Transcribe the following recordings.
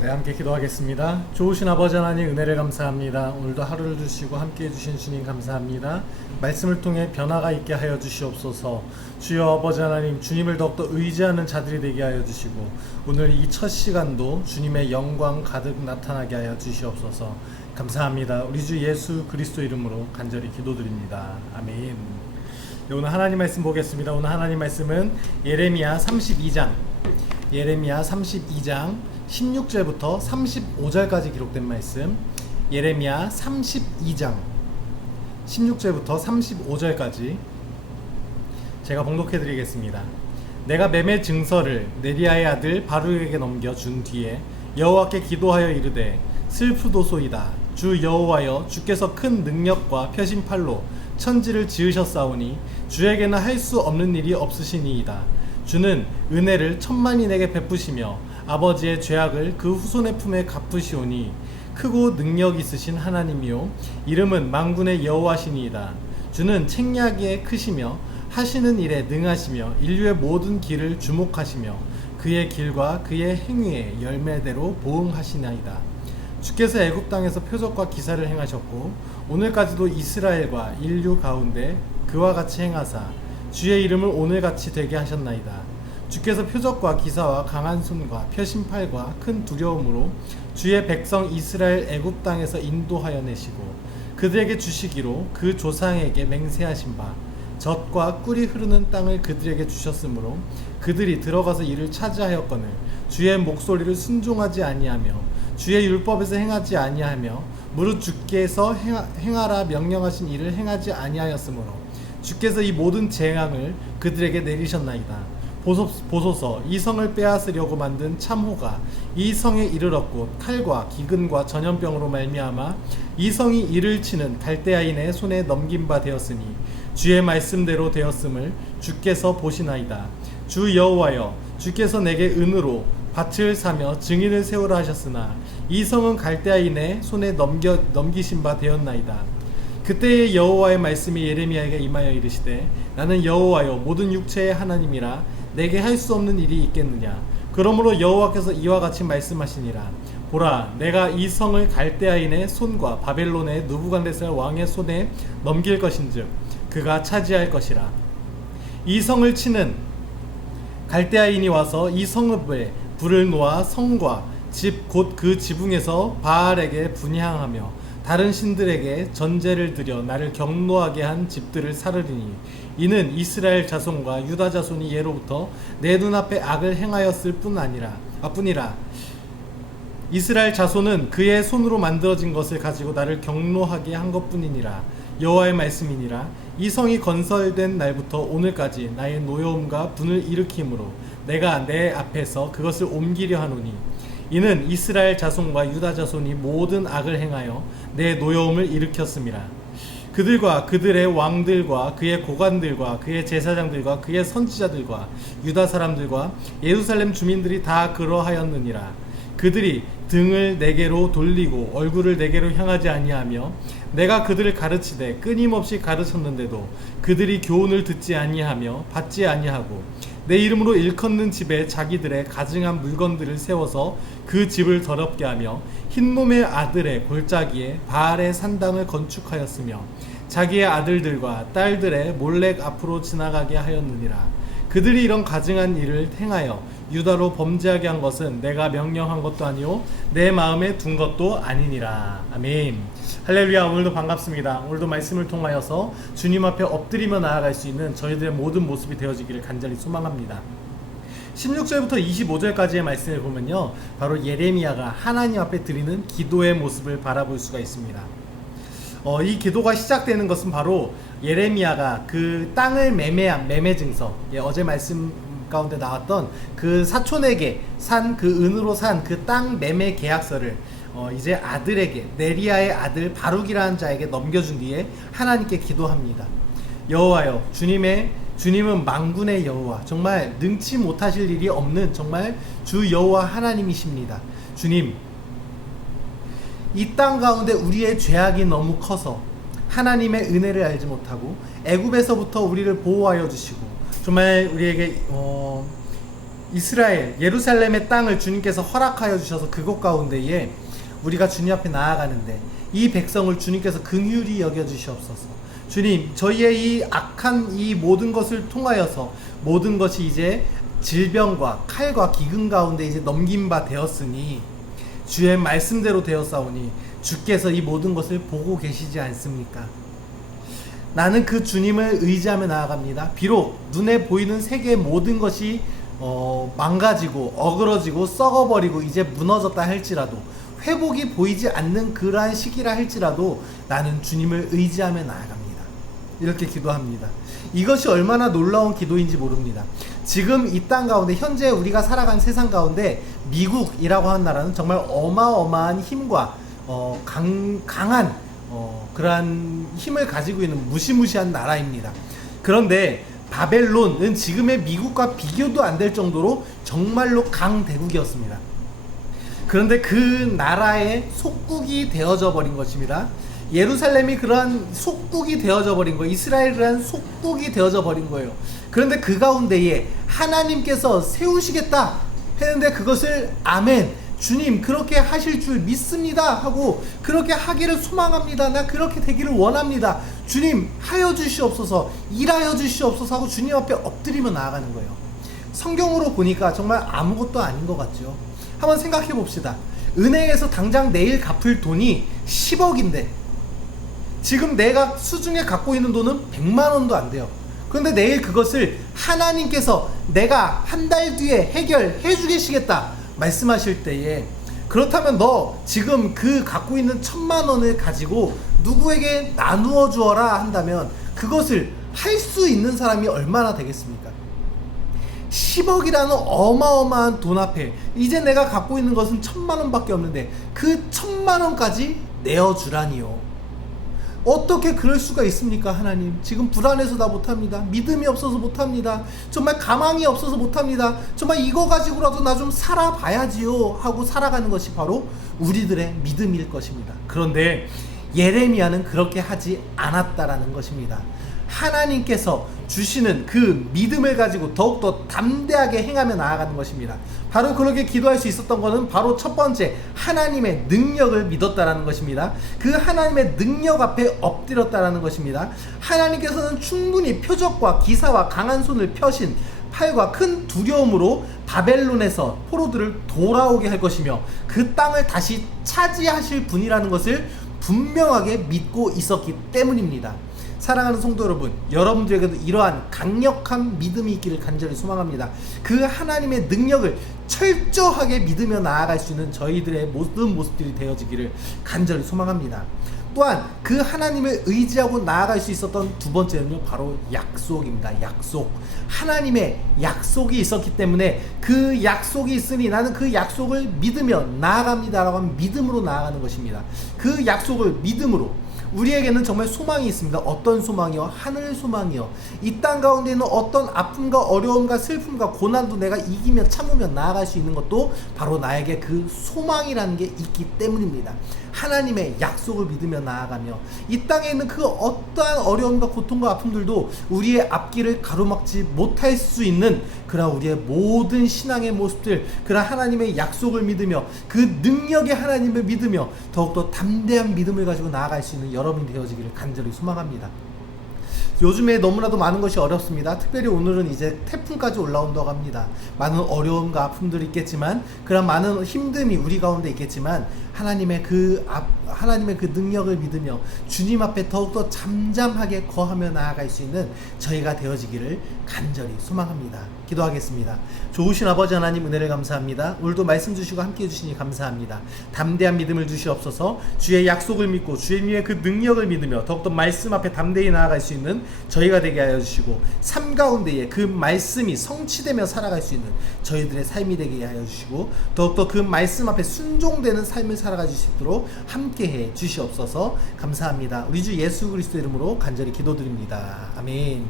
네, 함께 기도하겠습니다. 좋으신 아버지 하나님 은혜를 감사합니다. 오늘도 하루를 주시고 함께 해주신 주님 감사합니다. 말씀을 통해 변화가 있게 하여 주시옵소서. 주여 아버지 하나님, 주님을 더욱더 의지하는 자들이 되게 하여 주시고 오늘 이 첫 시간도 주님의 영광 가득 나타나게 하여 주시옵소서. 감사합니다. 우리 주 예수 그리스도 이름으로 간절히 기도드립니다. 아멘. 네, 오늘 하나님 말씀 보겠습니다. 오늘 하나님 말씀은 예레미야 32장 16절부터 35절까지 기록된 말씀, 예레미야 32장 16절부터 35절까지 제가 봉독해 드리겠습니다. 내가 매매 증서를 네리야의 아들 바룩에게 넘겨 준 뒤에 여호와께 기도하여 이르되 슬프도소이다. 주 여호와여, 주께서 큰 능력과 펴신팔로 천지를 지으셨사오니 주에게는 할 수 없는 일이 없으시니이다. 주는 은혜를 천만인에게 베푸시며 아버지의 죄악을 그 후손의 품에 갚으시오니 크고 능력 있으신 하나님이요 이름은 만군의 여호와시니이다. 주는 책략에 크시며 하시는 일에 능하시며 인류의 모든 길을 주목하시며 그의 길과 그의 행위의 열매대로 보응하시나이다. 주께서 애굽 땅에서 표적과 기사를 행하셨고 오늘까지도 이스라엘과 인류 가운데 그와 같이 행하사 주의 이름을 오늘같이 되게 하셨나이다. 주께서 표적과 기사와 강한 손과 펴신 팔과 큰 두려움으로 주의 백성 이스라엘 애굽 땅에서 인도하여 내시고 그들에게 주시기로 그 조상에게 맹세하신 바 젖과 꿀이 흐르는 땅을 그들에게 주셨으므로 그들이 들어가서 이를 차지하였거늘 주의 목소리를 순종하지 아니하며 주의 율법에서 행하지 아니하며 무릇 주께서 행하라 명령하신 일을 행하지 아니하였으므로 주께서 이 모든 재앙을 그들에게 내리셨나이다. 보소서, 이 성을 빼앗으려고 만든 참호가 이 성에 이르렀고 칼과 기근과 전염병으로 말미암아 이 성이 이를 치는 갈대아인의 손에 넘긴 바 되었으니 주의 말씀대로 되었음을 주께서 보시나이다. 주 여호와여, 주께서 내게 은으로 밭을 사며 증인을 세우라 하셨으나 이 성은 갈대아인의 손에 넘기신 바 되었나이다. 그때의 여호와의 말씀이 예레미야에게 임하여 이르시되 나는 여호와여 모든 육체의 하나님이라 내게 할 수 없는 일이 있겠느냐. 그러므로 여호와께서 이와 같이 말씀하시니라. 보라, 내가 이 성을 갈대아인의 손과 바벨론의 느부갓네살 왕의 손에 넘길 것인즉 그가 차지할 것이라. 이 성을 치는 갈대아인이 와서 이 성읍에 불을 놓아 성과 집 곧 그 지붕에서 바알에게 분향하며 다른 신들에게 전제를 드려 나를 경노하게 한 집들을 사르리니 이는 이스라엘 자손과 유다 자손이 예로부터 내 눈앞에 악을 행하였을 뿐이라. 이스라엘 자손은 그의 손으로 만들어진 것을 가지고 나를 경노하게 한 것뿐이니라. 여호와의 말씀이니라. 이 성이 건설된 날부터 오늘까지 나의 노여움과 분을 일으키므로 내가 내 앞에서 그것을 옮기려 하노니 이는 이스라엘 자손과 유다 자손이 모든 악을 행하여 내 노여움을 일으켰음이라. 그들과 그들의 왕들과 그의 고관들과 그의 제사장들과 그의 선지자들과 유다 사람들과 예루살렘 주민들이 다 그러하였느니라. 그들이 등을 내게로 돌리고 얼굴을 내게로 향하지 아니하며 내가 그들을 가르치되 끊임없이 가르쳤는데도 그들이 교훈을 듣지 아니하며 받지 아니하고 내 이름으로 일컫는 집에 자기들의 가증한 물건들을 세워서 그 집을 더럽게 하며 흰놈의 아들의 골짜기에 바알의 산당을 건축하였으며 자기의 아들들과 딸들의 몰렉 앞으로 지나가게 하였느니라. 그들이 이런 가증한 일을 행하여 유다로 범죄하게 한 것은 내가 명령한 것도 아니요 내 마음에 둔 것도 아니니라. 아멘. 할렐루야. 오늘도 반갑습니다. 오늘도 말씀을 통하여서 주님 앞에 엎드리며 나아갈 수 있는 저희들의 모든 모습이 되어지기를 간절히 소망합니다. 16절부터 25절까지의 말씀을 보면요, 바로 예레미야가 하나님 앞에 드리는 기도의 모습을 바라볼 수가 있습니다. 이 기도가 시작되는 것은 바로 예레미야가 그 땅을 매매한 매매 증서, 어제 말씀 가운데 나왔던 그 사촌에게 산 그 은으로 산 그 땅 매매 계약서를 이제 아들에게, 네리야의 아들 바룩이라는 자에게 넘겨준 뒤에 하나님께 기도합니다. 여호와여, 주님은 만군의 여호와, 정말 능치 못하실 일이 없는 정말 주 여호와 하나님이십니다. 주님, 이 땅 가운데 우리의 죄악이 너무 커서 하나님의 은혜를 알지 못하고 애굽에서부터 우리를 보호하여 주시고 정말 우리에게 이스라엘 예루살렘의 땅을 주님께서 허락하여 주셔서 그곳 가운데에 우리가 주님 앞에 나아가는데 이 백성을 주님께서 긍휼히 여겨 주시옵소서. 주님, 저희의 이 악한 이 모든 것을 통하여서 모든 것이 이제 질병과 칼과 기근 가운데 이제 넘긴 바 되었으니 주의 말씀대로 되었사오니 주께서 이 모든 것을 보고 계시지 않습니까? 나는 그 주님을 의지하며 나아갑니다. 비록 눈에 보이는 세계의 모든 것이 망가지고 어그러지고 썩어버리고 이제 무너졌다 할지라도 회복이 보이지 않는 그러한 시기라 할지라도 나는 주님을 의지하며 나아갑니다. 이렇게 기도합니다. 이것이 얼마나 놀라운 기도인지 모릅니다. 지금 이 땅 가운데 현재 우리가 살아가는 세상 가운데 미국이라고 하는 나라는 정말 어마어마한 힘과 강한 그러한 힘을 가지고 있는 무시무시한 나라입니다. 그런데 바벨론은 지금의 미국과 비교도 안 될 정도로 정말로 강대국이었습니다. 그런데 그 나라의 속국이 되어져 버린 것입니다. 예루살렘이 그러한 속국이 되어져 버린 거예요. 이스라엘이라는 속국이 되어져 버린 거예요. 그런데 그 가운데에 하나님께서 세우시겠다 했는데 그것을 아멘, 주님 그렇게 하실 줄 믿습니다 하고 그렇게 하기를 소망합니다. 나 그렇게 되기를 원합니다. 주님 하여 주시옵소서, 일하여 주시옵소서 하고 주님 앞에 엎드리며 나아가는 거예요. 성경으로 보니까 정말 아무것도 아닌 것 같죠. 한번 생각해 봅시다. 은행에서 당장 내일 갚을 돈이 10억인데 지금 내가 수중에 갖고 있는 돈은 100만 원도 안 돼요. 그런데 내일 그것을 하나님께서 내가 한 달 뒤에 해결해 주시겠다 말씀하실 때에, 그렇다면 너 지금 그 갖고 있는 1000만 원을 가지고 누구에게 나누어 주어라 한다면 그것을 할 수 있는 사람이 얼마나 되겠습니까? 10억이라는 어마어마한 돈 앞에 이제 내가 갖고 있는 것은 1000만 원밖에 없는데 그 1000만 원까지 내어주라니요. 어떻게 그럴 수가 있습니까? 하나님, 지금 불안해서 나 못합니다. 믿음이 없어서 못합니다. 정말 가망이 없어서 못합니다. 정말 이거 가지고라도 나 좀 살아봐야지요 하고 살아가는 것이 바로 우리들의 믿음일 것입니다. 그런데 예레미야는 그렇게 하지 않았다라는 것입니다. 하나님께서 주시는 그 믿음을 가지고 더욱더 담대하게 행하며 나아가는 것입니다. 바로 그렇게 기도할 수 있었던 것은 바로 첫 번째, 하나님의 능력을 믿었다라는 것입니다. 그 하나님의 능력 앞에 엎드렸다라는 것입니다. 하나님께서는 충분히 표적과 기사와 강한 손을 펴신 팔과 큰 두려움으로 바벨론에서 포로들을 돌아오게 할 것이며 그 땅을 다시 차지하실 분이라는 것을 분명하게 믿고 있었기 때문입니다. 사랑하는 성도 여러분, 여러분들에게도 이러한 강력한 믿음이 있기를 간절히 소망합니다. 그 하나님의 능력을 철저하게 믿으며 나아갈 수 있는 저희들의 모든 모습들이 되어지기를 간절히 소망합니다. 또한 그 하나님을 의지하고 나아갈 수 있었던 두 번째는요, 바로 약속입니다. 약속. 하나님의 약속이 있었기 때문에 그 약속이 있으니 나는 그 약속을 믿으며 나아갑니다라고 하면 믿음으로 나아가는 것입니다. 그 약속을 믿음으로, 우리에게는 정말 소망이 있습니다. 어떤 소망이요? 하늘 소망이요. 이 땅 가운데 있는 어떤 아픔과 어려움과 슬픔과 고난도 내가 이기며 참으며 나아갈 수 있는 것도 바로 나에게 그 소망이라는 게 있기 때문입니다. 하나님의 약속을 믿으며 나아가며 이 땅에 있는 그 어떠한 어려움과 고통과 아픔들도 우리의 앞길을 가로막지 못할 수 있는 그러한 우리의 모든 신앙의 모습들, 그러한 하나님의 약속을 믿으며 그 능력의 하나님을 믿으며 더욱더 담대한 믿음을 가지고 나아갈 수 있는 여러분이 되어지기를 간절히 소망합니다. 요즘에 너무나도 많은 것이 어렵습니다. 특별히 오늘은 이제 태풍까지 올라온다고 합니다. 많은 어려움과 아픔들이 있겠지만, 그런 많은 힘듦이 우리 가운데 있겠지만, 하나님의 그 능력을 믿으며 주님 앞에 더욱더 잠잠하게 거하며 나아갈 수 있는 저희가 되어지기를 간절히 소망합니다. 기도하겠습니다. 좋으신 아버지 하나님, 은혜를 감사합니다. 오늘도 말씀 주시고 함께 해주시니 감사합니다. 담대한 믿음을 주시옵소서. 주의 약속을 믿고 주님의 그 능력을 믿으며 더욱더 말씀 앞에 담대히 나아갈 수 있는 저희가 되게 하여 주시고, 삶 가운데에 그 말씀이 성취되며 살아갈 수 있는 저희들의 삶이 되게 하여 주시고, 더욱더 그 말씀 앞에 순종되는 삶을 살아갈 수 있도록 함께해 주시옵소서. 감사합니다. 우리 주 예수 그리스도 이름으로 간절히 기도드립니다. 아멘.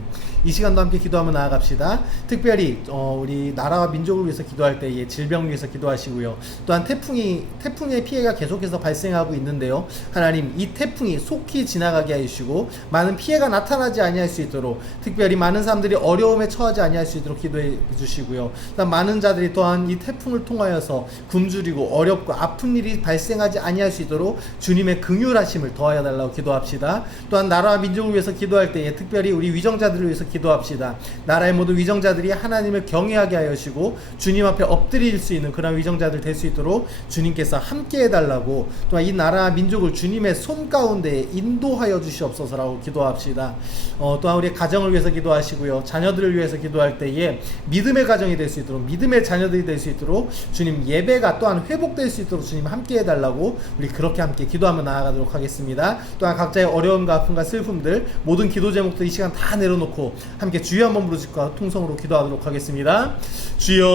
이 시간도 함께 기도하며 나아갑시다. 특별히 우리 나라와 민족을 위해서 기도할 때에 질병을 위해서 기도하시고요. 또한 태풍의 피해가 계속해서 발생하고 있는데요. 하나님, 이 태풍이 속히 지나가게 해주시고 많은 피해가 나타나지 아니할 수 있도록, 특별히 많은 사람들이 어려움에 처하지 아니할 수 있도록 기도해 주시고요. 또한 많은 자들이 또한 이 태풍을 통하여서 굶주리고 어렵고 아픈 일이 발생하지 아니할 수 있도록 주님의 긍휼하심을 더하여 달라고 기도합시다. 또한 나라와 민족을 위해서 기도할 때에 특별히 우리 위정자들을 위해서 기도합시다. 나라의 모든 위정자들이 하나님을 경외하게 하여 주시고 주님 앞에 엎드릴 수 있는 그런 위정자들 될 수 있도록 주님께서 함께 해달라고, 또한 이 나라와 민족을 주님의 손 가운데 인도하여 주시옵소서라고 기도합시다. 또한 우리 가정을 위해서 기도하시고요. 자녀들을 위해서 기도할 때에 믿음의 가정이 될 수 있도록, 믿음의 자녀들이 될 수 있도록, 주님 예배가 또한 회복될 수 있도록 주님 함께 해달라고 우리 그렇게 함께 기도하며 나아가도록 하겠습니다. 또한 각자의 어려움과 아픔과 슬픔들, 모든 기도 제목들 이 시간 다 내려놓고 함께 주여 한번 부르짖고 통성으로 기도하도록 하겠습니다. 주여,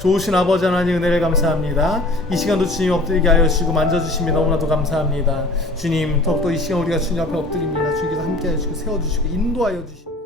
좋으신 아버지 하나님 은혜를 감사합니다. 이 시간도 주님 엎드리게 하여 주시고 만져주심이 너무나도 감사합니다. 주님, 더욱더 이 시간 우리가 주님 앞에 엎드립니다. 주님께서 함께 하시고 세워주시고 인도하여 주시고